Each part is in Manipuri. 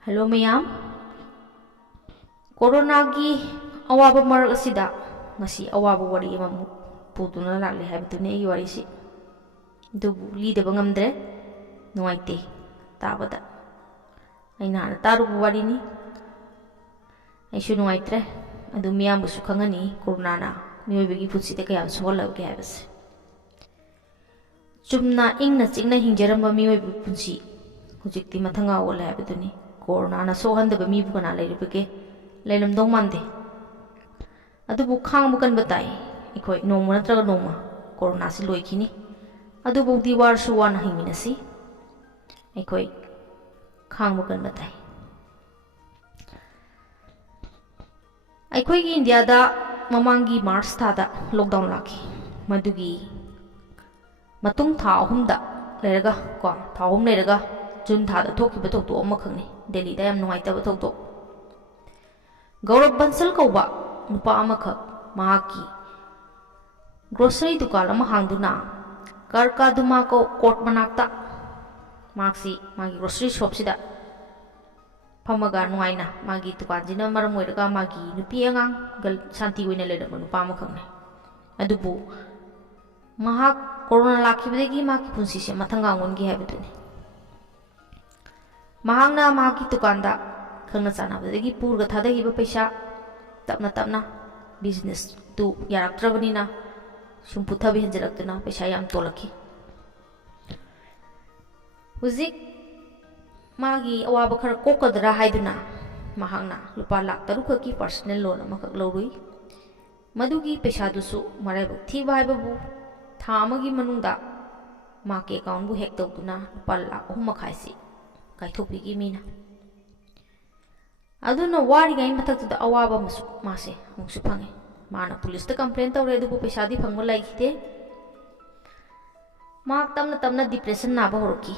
Hello mayam. Corona gi awaba marak asida ngasi awaba wari amamu puduna lakle haibtune I wari si. Dubu lidaba ngamdre nuaite tabada. Aina hana tarubu wari ni. Aishu nuaitre adu miyam busu khangani corona na mioibagi putsite kayam soholaw ke haibase. Chumna ingna chingna hingjaramba mioibagi putsi hujikti mathanga wala haibduni. Corona na sohandaba mi bukana leiribage leilam dong mande adubu khang bukan batai ikoi noma natraga noma corona si loikini adubu diwar suwana himinasi ikoi khang bukan batai aikoi gi India da mamangi March thada lockdown laki madugi matung tha ahumda leiraga ko tha ahum leiraga June thada thokhiba thokto ama khangni Delhi da yam nuaitaba thokto Gaurav Bansal kauba nupa amakha mahaki grocery dukan ama hangduna karka duma ko court manakta maksi magi grocery shop sida phamaga nuaina magi dukan jina maram oiraga magi nupi angang gal santi oina ledaba nupa amakhangni adubu mahak corona lakhibadegi maki punsi se mathanga ngongi haibaduni mahangna mahaki tukanda khangna chanabadegi purga thadagiba paisa tapna business tu yaraktrabanina sumpu thabi henjaraktuna paisa yam tolaki huzik magi awaba khara kokadra haiduna mahangna lupa lakh taruk ki personal loan amakak lorui madugi paisa dusu maraibu thiba haibabu tha amagi manungda ma ke account bu hack tawduna lupa lakh 3 makhaisi kaithopigi mina aduna wari gai mathakta awaba masu mase muksu phange mana police ta complain tawre du paisa di phangba laikite mak tamna depression na ba horoki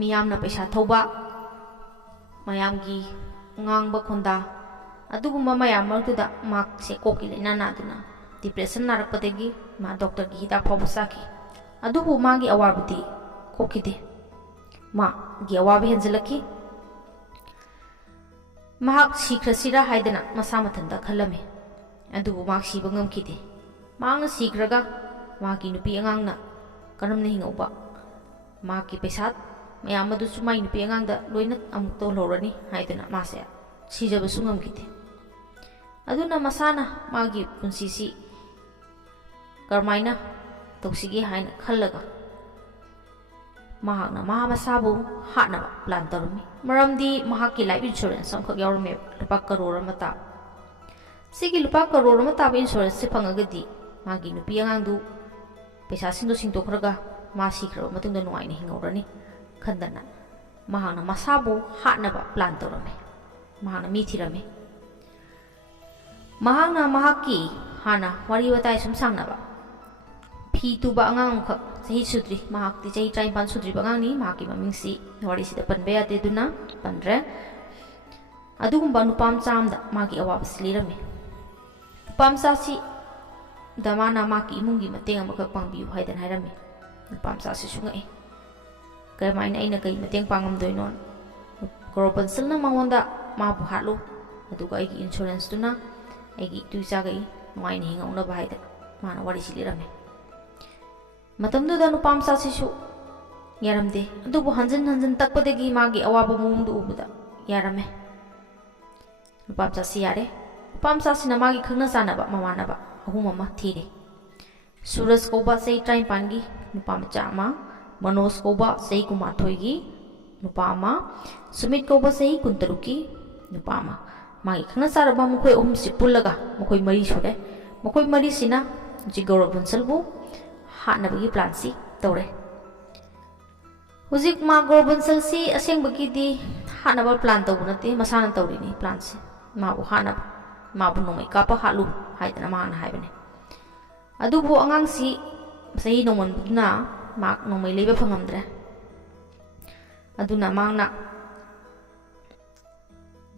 miyam na paisa thoba mayam gi ngang ba khonda adugumba mayam martuda mak se koki lena na duna depression na rakpategi ma doctor gi hida phobusaki adubu magi awabudi kokide ma gi awabi henjelaki mahak sikrasira haidana masa mathanda khalame adubu mak siba ngamkide mangna sikraga magi nupi angangna karamna hingauba maki pesat mayam adu sumai nupi angangda loina amuk to lorani haidana mase sijaba sungamkide aduna masana magi punsisi karmaina toksigi haina khallaga mahakna masabu hatnaba plan tarumi maramdi mahaki life insurance amkhak yaurme lupa karora mata sigi lupa karora mata insurance se phangagadi magi nupi angangdu paisa singdo singtokhraga ma sikhra matungda nuaina hingaurani khandana mahakna masabu hatnaba plan tarumi mahakna mi thirame mahakna mahaki hana wari watai sum sangnaba phi tuba angang khak sahi sudri mahak ti sahi trai pan sudri bangang ni mahaki mamingsi wari sida panbe ate duna pandre adugumba nupam chamda magi awab slirame nupam sa si damana maki imungi mateng amakak pangbiu haidan hairame nupam sa si sungai kay maina aina kay mateng pangam doinon korban silna mangonda mabu halu aduga aigi insurance duna aigi tuisa gai nuaini hinga una bahaida mana wari silirame matamdu da nupam sa sisu yaramde adubu hanjan takpadegi magi awaba mumdu ubuda yarame nupam sa si yare nupam sa sina magi khangna sanaba mamanaba ahumama thire suraj koba sei train pangi nupam chama manos koba sei kumathoigi nupama sumit koba sei kuntaruki nupama magi khangna saraba mukhoi ohum sipulaga mukhoi mari sure mukhoi mari sina jigoro bunsalbu hatnabagi plan si tawre huzik ma gorbansal si asengbagi di hatnaba plan tawunate masana tawrini plan si mabu hatnab mabu nomai kapa halu haidana mahana haibane adubu angang si sahi noman budna mak nomai leba phangamdre aduna mangna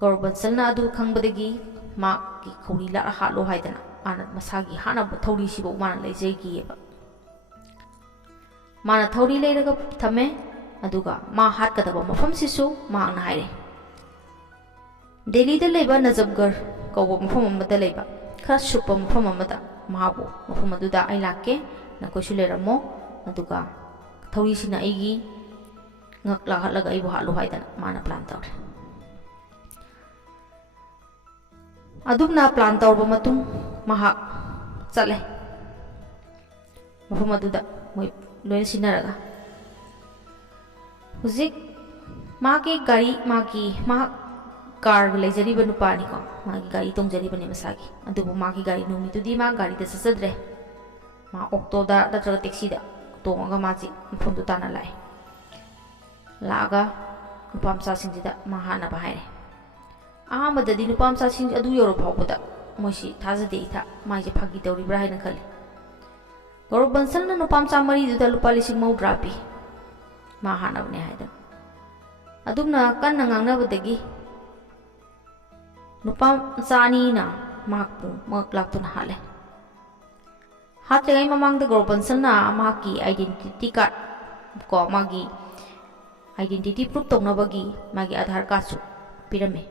gorbansal na adu khangbadegi mak ki khori la halo haidana ana masagi hana thori sibo mana leijegi eba mana thori leiraga thame aduga ma hatkadaba mafam sisu mahangna haire ꯗꯦꯜꯂꯤꯗ ꯂꯩꯕ ꯅꯖꯕꯒꯔ ꯀꯧꯕ ꯃꯐꯝ ꯑꯃꯗ ꯂꯩꯕ ꯈꯔ ꯁꯨꯞꯄ ꯃꯐꯝ ꯑꯃꯗ ꯃꯍꯥꯛꯄꯨ ꯃꯐꯝ ꯑꯗꯨꯗ ꯑꯩ ꯂꯥꯛꯀꯦ ꯅꯈꯣꯏꯁꯨ ꯂꯩꯔꯝꯃꯣ ꯑꯗꯨꯒ ꯊꯧꯔꯤꯁꯤꯅ ꯑꯩꯒꯤ ꯉꯛꯂ ꯍꯠꯂꯒ ꯑꯩꯕꯨ ꯍꯥꯠꯂꯨ ꯍꯥꯏꯗꯅ ꯃꯥꯅ ꯄ꯭ꯂꯥꯟ ꯇꯧꯔꯦ ꯑꯗꯨꯝꯅ ꯄ꯭ꯂꯥꯟ ꯇꯧꯔꯕ ꯃꯇꯨꯡ ꯃꯍꯥꯛ ꯆꯠꯂꯦ ꯃꯐꯝ ꯑꯗꯨꯗ ꯃꯣꯏ ꯂꯣꯏꯅ ꯁꯤꯟꯅꯔꯒ ꯍꯧꯖꯤꯛ ꯃꯍꯥꯛꯀꯤ ꯒꯥꯔꯤ ꯃꯍꯥꯛ ꯀꯥꯔ ꯂꯩꯖꯔꯤꯕ ꯅꯨꯄꯥꯅꯤꯀꯣ ꯃꯥꯒꯤ ꯒꯥꯔꯤ ꯇꯣꯡꯖꯔꯤꯕꯅꯤ ꯃꯁꯥꯒꯤ ꯑꯗꯨꯕꯨ ꯃꯥꯒꯤ ꯒꯥꯔꯤ ꯅꯨꯃꯤꯠꯇꯨꯗꯤ ꯃꯥ ꯒꯥꯔꯤꯗ ꯆꯠꯆꯗ꯭ꯔꯦ ꯃꯥ ꯑꯣꯛꯇꯣꯗ ꯅꯠꯇ꯭ꯔꯒ ꯇꯦꯛꯁꯤꯗ ꯇꯣꯡꯉꯒ ꯃꯥꯁꯤ ꯃꯐꯝꯗꯨ ꯇꯥꯟꯅ ꯂꯥꯛꯑꯒ ꯅꯨꯄꯥ ꯃꯆꯥꯁꯤꯡꯁꯤꯗ ꯃꯥ ꯍꯥꯟꯅꯕ ꯍꯥꯏꯔꯦ ꯑꯍꯥꯟꯕꯗꯗꯤ ꯅꯨꯄꯥ ꯃꯆꯥꯁꯤꯡ ꯑꯗꯨ ꯌꯧꯔ ꯐꯥꯎꯕꯗ ꯃꯣꯏꯁꯤ ꯊꯥꯖꯗꯦ ꯃꯥꯏꯁꯦ ꯐꯥꯒꯤ ꯇꯧꯔꯤꯕ꯭ꯔꯥ ꯍꯥꯏꯅ ꯈꯜꯂꯤ ꯒꯧꯔꯕ ꯕꯟꯁꯜꯅ ꯅꯨꯄꯥ ꯃꯆꯥ ꯃꯔꯤꯗꯨꯗ ꯂꯨꯄꯥ 90,000 ꯄꯤ ꯃꯥ ꯍꯥꯟꯅꯕꯅꯦ ꯍꯥꯏꯗꯅ ꯑꯗꯨꯝꯅ ꯀꯟꯅ ꯉꯥꯡꯅꯕꯗꯒꯤ ꯅꯨꯄꯥ ꯃꯆꯥ ꯑꯅꯤꯅ ꯃꯍꯥꯛꯄꯨ ꯃꯉꯛ ꯂꯥꯛꯇꯨꯅ ꯍꯥꯠꯂꯦ ꯍꯥꯠꯇ꯭ꯔꯤꯉꯩ ꯃꯃꯥꯡꯗ ꯒꯧꯔꯕ ꯕꯟꯁꯜꯅ ꯃꯍꯥꯛꯀꯤ ꯑꯥꯏꯗꯦꯟꯇꯤꯇꯤ ꯀꯥꯔꯗ ꯀꯣ ꯃꯥꯒꯤ ꯑꯥꯏꯗꯦꯟꯇꯤꯇꯤ ꯄ꯭ꯔꯨꯞ ꯇꯧꯅꯕꯒꯤ ꯃꯥꯒꯤ ꯑꯙꯥꯔ ꯀꯥꯔꯗꯁꯨ ꯄꯤꯔꯝꯃꯦ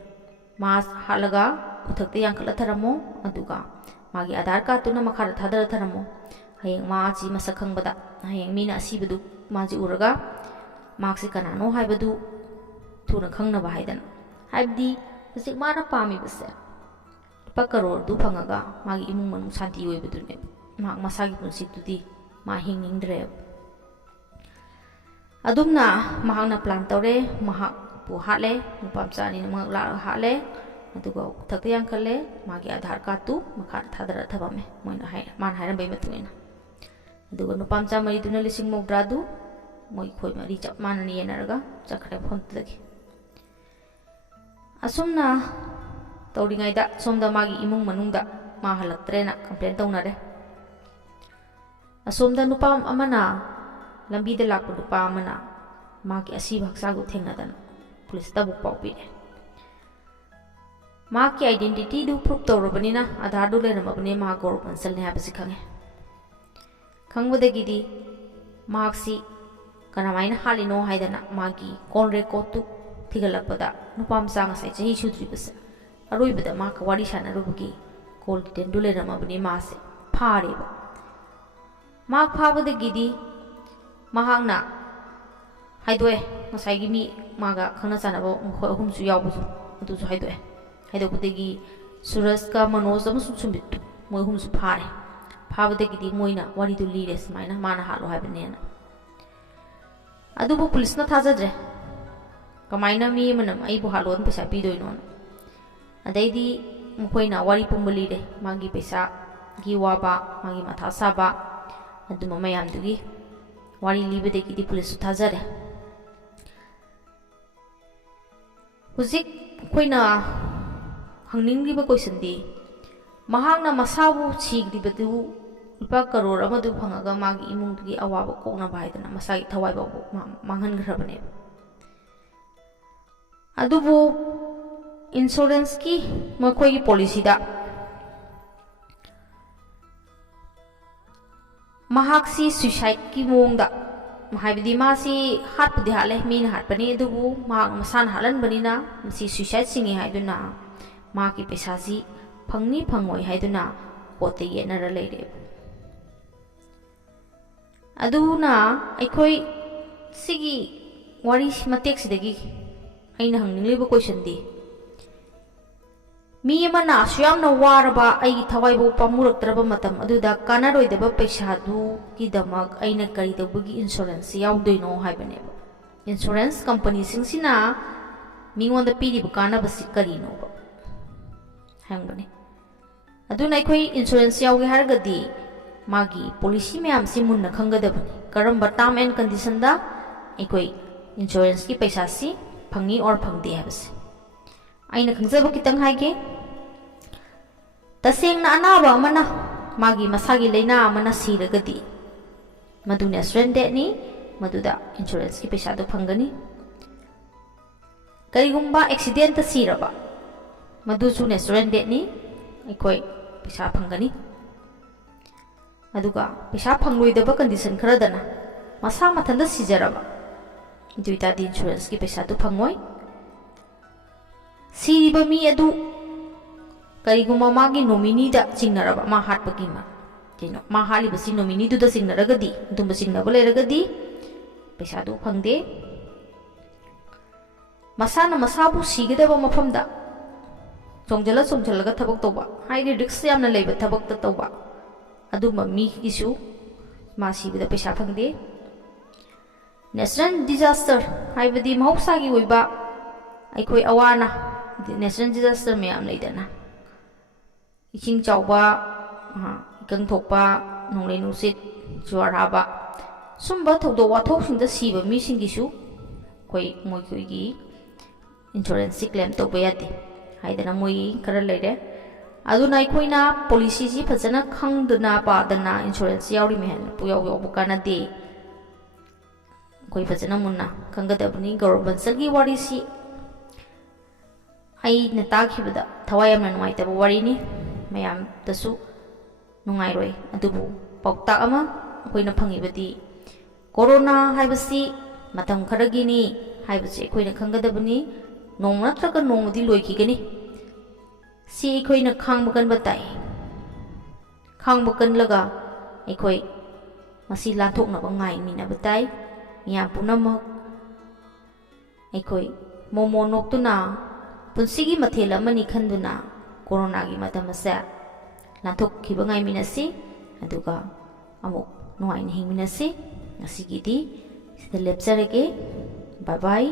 ꯃꯥ ꯍꯥꯠꯂꯒ ꯎꯊꯛꯇ ꯌꯥꯟꯈꯠꯂ ꯊꯔꯝꯃꯣ ꯑꯗꯨꯒ ꯃꯥꯒꯤ ꯑꯙꯥꯔ ꯀꯥꯔꯗꯇꯨꯅ ꯃꯈꯥꯗ ꯊꯥꯗꯔ ꯊꯔꯝꯃꯣ ꯍꯌꯦꯡ ꯃꯥꯁꯤ ꯃꯁꯛ ꯈꯪꯕꯗ ꯍꯌꯦꯡ ꯃꯤꯅ ꯑꯁꯤꯕꯗꯨ ꯃꯥꯁꯤ ꯎꯔꯒ ꯃꯍꯥꯛꯁꯤ ꯀꯅꯥꯅꯣ ꯍꯥꯏꯕꯗꯨ ꯊꯨꯅ ꯈꯪꯅꯕ ꯍꯥꯏꯗꯅ ꯍꯥꯏꯕꯗꯤ ꯍꯧꯖꯤꯛ ꯃꯥꯅ ꯄꯥꯝꯃꯤꯕꯁꯦ ꯂꯨꯄꯥ ꯀꯔꯣꯔꯗꯨ ꯐꯪꯉꯒ ꯃꯥꯒꯤ ꯏꯃꯨꯡ ꯃꯅꯨꯡ ꯁꯥꯟꯇꯤ ꯑꯣꯏꯕꯗꯨꯅꯦꯕ ꯃꯍꯥꯛ ꯃꯁꯥꯒꯤ ꯄꯨꯟꯁꯤꯗꯨꯗꯤ ꯃꯥ ꯍꯤꯡꯅꯤꯡꯗ꯭ꯔꯦꯕ ꯑꯗꯨꯝꯅ ꯃꯍꯥꯛꯅ ꯄ꯭ꯂꯥꯟ ꯇꯧꯔꯦ ꯃꯍꯥꯛꯄꯨ ꯍꯥꯠꯂꯦ ꯅꯨꯄꯥ ꯃꯆꯥ ꯑꯅꯤꯅ ꯃꯉꯛ ꯂꯥꯛꯑꯒ ꯍꯥꯠꯂꯦ ꯑꯗꯨꯒ ꯎꯊꯛꯇ ꯌꯥꯟꯈꯠꯂꯦ ꯃꯥꯒꯤ ꯑꯙꯥꯔ ꯀꯥꯔꯗꯇꯨ ꯃꯈꯥꯗ ꯊꯥꯗꯔ ꯊꯝꯃꯝꯃꯦ ꯃꯥꯅ ꯍꯥꯏꯔꯝꯕꯒꯤ ꯃꯇꯨꯡ ꯏꯟꯅ ꯑꯗꯨꯒ ꯅꯨꯄꯥ ꯃꯆꯥ ꯃꯔꯤꯗꯨꯅ 90,000ꯗꯨ ꯃꯣꯏ ꯈꯣꯏ ꯃꯔꯤ ꯆꯞ ꯃꯥꯟꯅꯅ ꯌꯦꯟꯅꯔꯒ ꯆꯠꯈ꯭ꯔꯦ ꯃꯐꯝꯗꯨꯗꯒꯤ ꯑꯁꯨꯝꯅ ꯇꯧꯔꯤꯉꯩꯗ ꯁꯣꯝꯗ ꯃꯥꯒꯤ ꯏꯃꯨꯡ ꯃꯅꯨꯡꯗ ꯃꯥ ꯍꯜꯂꯛꯇ꯭ꯔꯦꯅ ꯀꯝꯄ꯭ꯂꯦꯟ ꯇꯧꯅꯔꯦ ꯑꯁꯣꯝꯗ ꯅꯨꯄꯥ ꯑꯃꯅ ꯂꯝꯕꯤꯗ ꯂꯥꯛꯄ ꯅꯨꯄꯥ ꯑꯃꯅ ꯃꯥꯒꯤ ꯑꯁꯤꯕ ꯍꯛꯆꯥꯡꯗꯨ ꯊꯦꯡꯅꯗꯅ ꯄꯨꯂꯤꯁꯇ ꯑꯃꯨꯛ ꯄꯥꯎ ꯄꯤꯔꯦ ꯃꯍꯥꯛꯀꯤ ꯑꯥꯏꯗꯦꯟꯇꯤꯇꯤꯗꯨ ꯄ꯭ꯔꯨꯞ ꯇꯧꯔꯕꯅꯤꯅ ꯑꯙꯥꯔꯗꯨ ꯂꯩꯔꯝꯃꯕꯅꯤ ꯃꯍꯥꯛ ꯒꯧꯔꯕ ꯕꯟꯁꯜꯅꯤ ꯍꯥꯏꯕꯁꯤ ꯈꯪꯉꯦ ꯈꯪꯕꯗꯒꯤꯗꯤ ꯃꯍꯥꯛꯁꯤ ꯀꯔꯝꯍꯥꯏꯅ ꯍꯥꯠꯂꯤꯅꯣ ꯍꯥꯏꯗꯅ ꯃꯥꯒꯤ ꯀꯣꯜ ꯔꯦꯀꯣꯔꯗꯇꯨ ꯊꯤꯒꯠꯂꯛꯄꯗ ꯅꯨꯄꯥ ꯃꯆꯥ ꯉꯁꯥꯏ ꯆꯍꯤ ꯁꯨꯗ꯭ꯔꯤꯕꯁꯦ ꯑꯔꯣꯏꯕꯗ ꯃꯍꯥꯛꯀ ꯋꯥꯔꯤ ꯁꯥꯟꯅꯔꯨꯕꯒꯤ ꯀꯣꯜ ꯗꯤꯇꯦꯜꯗꯨ ꯂꯩꯔꯝꯃꯕꯅꯤ ꯃꯥꯁꯦ ꯐꯥꯔꯦꯕ ꯃꯍꯥꯛ ꯐꯥꯕꯗꯒꯤꯗꯤ ꯃꯍꯥꯛꯅ ꯍꯥꯏꯗꯣꯛꯑꯦ ꯉꯁꯥꯏꯒꯤ ꯃꯤ ꯃꯥꯒ ꯈꯪꯅ ꯆꯥꯟꯅꯕ ꯃꯈꯣꯏ ꯑꯍꯨꯝꯁꯨ ꯌꯥꯎꯕꯗꯨ ꯑꯗꯨꯁꯨ ꯍꯥꯏꯗꯣꯛꯄꯗꯒꯤ ꯁꯨꯔꯖꯀ ꯃꯅꯣꯖ ꯑꯃꯁꯨꯡ ꯁꯨꯝꯕꯤꯠꯇꯨ ꯃꯣꯏ ꯑꯍꯨꯝꯁꯨ ꯐꯥꯔꯦ ꯐꯥꯕꯗꯒꯤꯗꯤ ꯃꯣꯏꯅ ꯋꯥꯔꯤꯗꯨ ꯂꯤꯔꯦ ꯁꯨꯃꯥꯏꯅ ꯃꯥꯅ ꯍꯥꯠꯂꯣ ꯍꯥꯏꯕꯅꯦꯅ ꯑꯗꯨꯕꯨ ꯄꯨꯂꯤꯁꯅ ꯊꯥꯖꯗ꯭ꯔꯦ ꯀꯃꯥꯏꯅ ꯃꯤ ꯑꯃꯅ ꯑꯩꯕꯨ ꯍꯥꯠꯂꯣꯅ ꯄꯩꯁꯥ ꯄꯤꯗꯣꯏꯅꯣꯅ ꯑꯗꯩꯗꯤ ꯃꯈꯣꯏꯅ ꯋꯥꯔꯤ ꯄꯨꯝꯕ ꯂꯤꯔꯦ ꯃꯥꯒꯤ ꯄꯩꯁꯥꯒꯤ ꯋꯥꯕ ꯃꯥꯒꯤ ꯃꯊꯥ ꯁꯥꯕ ꯑꯗꯨꯝꯕ ꯃꯌꯥꯝꯗꯨꯒꯤ ꯋꯥꯔꯤ ꯂꯤꯕꯗꯒꯤꯗꯤ ꯄꯨꯂꯤꯁꯁꯨ ꯊꯥꯖꯔꯦ ꯍꯧꯖꯤꯛ ꯑꯩꯈꯣꯏꯅ ꯍꯪꯅꯤꯡꯂꯤꯕ ꯀꯣꯏꯁꯟꯗꯤ ꯃꯍꯥꯛꯅ ꯃꯁꯥꯕꯨ ꯁꯤꯈ꯭ꯔꯤꯕꯗꯨ ꯂꯨꯄꯥ ꯀꯔꯣꯔ ꯑꯃꯗꯨ ꯐꯪꯉꯒ ꯃꯥꯒꯤ ꯏꯃꯨꯡꯗꯨꯒꯤ ꯑꯋꯥꯕ ꯀꯣꯛꯅꯕ ꯍꯥꯏꯗꯅ ꯃꯁꯥꯒꯤ ꯊꯋꯥꯏ ꯐꯥꯎꯕ ꯃꯥꯡꯍꯟꯈ꯭ꯔꯕꯅꯦꯕ ꯑꯗꯨꯕꯨ ꯏꯟꯁꯨꯔꯦꯟꯁꯀꯤ ꯃꯈꯣꯏꯒꯤ ꯄꯣꯂꯤꯁꯤꯗ ꯃꯍꯥꯛꯁꯤ ꯁꯨꯏꯁꯥꯏꯗꯀꯤ ꯃꯑꯣꯡꯗ ꯍꯥꯏꯕꯗꯤ ꯃꯥꯁꯤ ꯍꯥꯠꯄꯨꯗꯤ ꯍꯥꯠꯂꯦ ꯃꯤꯅ ꯍꯥꯠꯄꯅꯤ ꯑꯗꯨꯕꯨ ꯃꯍꯥꯛ ꯃꯁꯥꯅ ꯍꯥꯠꯍꯟꯕꯅꯤꯅ ꯃꯁꯤ ꯁꯨꯏꯁꯥꯏꯗ ꯆꯤꯡꯏ ꯍꯥꯏꯗꯨꯅ ꯃꯍꯥꯛꯀꯤ ꯄꯩꯁꯥꯁꯤ ꯐꯪꯅꯤ ꯐꯪꯉꯣꯏ ꯍꯥꯏꯗꯨꯅ ꯀꯣꯔꯠꯇ ꯌꯦꯠꯅꯔ ꯂꯩꯔꯦꯕ ꯑꯗꯨꯅ ꯑꯩꯈꯣꯏ ꯁꯤꯒꯤ ꯋꯥꯔꯤ ꯃꯇꯦꯛꯁꯤꯗꯒꯤ ꯑꯩꯅ ꯍꯪꯅꯤꯡꯂꯤꯕ ꯀꯣꯏꯁꯟꯗꯤ ꯃꯤ ꯑꯃꯅ ꯑꯁꯨꯌꯥꯝꯅ ꯋꯥꯔꯕ ꯑꯩꯒꯤ ꯊꯋꯥꯏꯐꯥꯎ ꯄꯥꯝꯃꯨꯔꯛꯇ꯭ꯔꯕ ꯃꯇꯝ ꯑꯗꯨꯗ ꯀꯥꯟꯅꯔꯣꯏꯗꯕ ꯄꯩꯁꯥꯗꯨꯒꯤꯗꯃꯛ ꯑꯩꯅ ꯀꯔꯤ ꯇꯧꯕꯒꯤ ꯏꯟꯁꯨꯔꯦꯟꯁꯁꯤ ꯌꯥꯎꯗꯣꯏꯅꯣ ꯍꯥꯏꯕꯅꯦꯕ ꯏꯟꯁꯨꯔꯦꯟꯁ ꯀꯝꯄꯅꯤꯁꯤꯡꯁꯤꯅ ꯃꯤꯉꯣꯟꯗ ꯄꯤꯔꯤꯕ ꯀꯥꯟꯅꯕꯁꯤ ꯀꯔꯤꯅꯣꯕ ꯍꯪꯕꯅꯦ ꯑꯗꯨꯅ ꯑꯩꯈꯣꯏ ꯏꯟꯁꯨꯔꯦꯟꯁ ꯌꯥꯎꯒꯦ ꯍꯥꯏꯔꯒꯗꯤ ꯃꯥꯒꯤ ꯄꯣꯂꯤꯁꯤ ꯃꯌꯥꯝꯁꯤ ꯃꯨꯟꯅ ꯈꯪꯒꯗꯕꯅꯤ ꯀꯔꯝꯕ ꯇꯥꯔꯝ ꯑꯦꯟ ꯀꯟꯗꯤꯁꯟꯗ ꯑꯩꯈꯣꯏ ꯏꯟꯁꯨꯔꯦꯟꯁꯀꯤ ꯄꯩꯁꯥꯁꯤ ꯐꯪꯉꯤ ꯑꯣꯔ ꯐꯪꯗꯦ ꯍꯥꯏꯕꯁꯦ ꯑꯩꯅ ꯈꯪꯖꯕ ꯈꯤꯇꯪ ꯍꯥꯏꯒꯦ ꯇꯁꯦꯡꯅ ꯑꯅꯥꯕ ꯑꯃꯅ ꯃꯥꯒꯤ ꯃꯁꯥꯒꯤ ꯂꯩꯅꯥ ꯑꯃꯅ ꯁꯤꯔꯒꯗꯤ ꯃꯗꯨ ꯅꯦꯆꯔꯦꯜ ꯗꯦꯠꯅꯤ ꯃꯗꯨꯗ ꯏꯟꯁꯨꯔꯦꯟꯁꯀꯤ ꯄꯩꯁꯥꯗꯨ ꯐꯪꯒꯅꯤ ꯀꯔꯤꯒꯨꯝꯕ ꯑꯦꯛꯁꯤꯗꯦꯟꯇ ꯁꯤꯔꯕ ꯃꯗꯨꯁꯨ ꯅꯦꯆꯔꯦꯜ ꯗꯦꯠꯅꯤ ꯑꯩꯈꯣꯏ ꯄꯩꯁꯥ ꯐꯪꯒꯅꯤ ꯑꯗꯨꯒ ꯄꯩꯁꯥ ꯐꯪꯂꯣꯏꯗꯕ ꯀꯟꯗꯤꯁꯟ ꯈꯔꯗꯅ ꯃꯁꯥ ꯃꯊꯟꯇ ꯁꯤꯖꯔꯕ ꯑꯗꯨ ꯑꯣꯏꯇꯥꯔꯗꯤ ꯏꯟꯁꯨꯔꯦꯟꯁꯀꯤ ꯄꯩꯁꯥꯗꯨ ꯐꯪꯉꯣꯏ सिरिबा मी अदु करिगुमा मागी नोमिनीदा चिंगनरबा मा हाटपगी मा केनो मा हालिबसी नोमिनी दुदा चिंगनरगदी दुंबा चिंगनबा लेरगदी पैसा दु फंगदे masana masabu sigedaba mafamda chongjala thabak toba haidi risk yamna leiba thabak ta toba aduma mi gisu ma sibida pesa phangde natural disaster haibadi mahoksagi oiba aikoi awana natural disaster me am leidana iching chawba ikang thokpa nonglei nusit juaraba sumba thoudok wathok singda siba mi singisu koi moi koi gi insurance claim to bayate haidana moi kara leire aduna aikoina policy ji phajana khangduna padana insurance yauri mehan puyaw yaw bukana de koi phajana munna khangadabni government sagi wari si ai na takhibada thawayam na numai ta wari ni mayam tasu nungai roi adubu paukta ama koina phangibadi corona haibasi matam kharagini haibasi koina khangadabni nong natraga nongdi loikigani si koina khangbakan batai khangbakan laga ekoi masi lanthokna bangai mina batai ya punamak ekoi momo noktuna punsigi mathela mani khanduna corona gi matamasa lanthokhiba ngai minasi aduga amuk nuai ni hingminasi asigidi sida lepsarege bye bye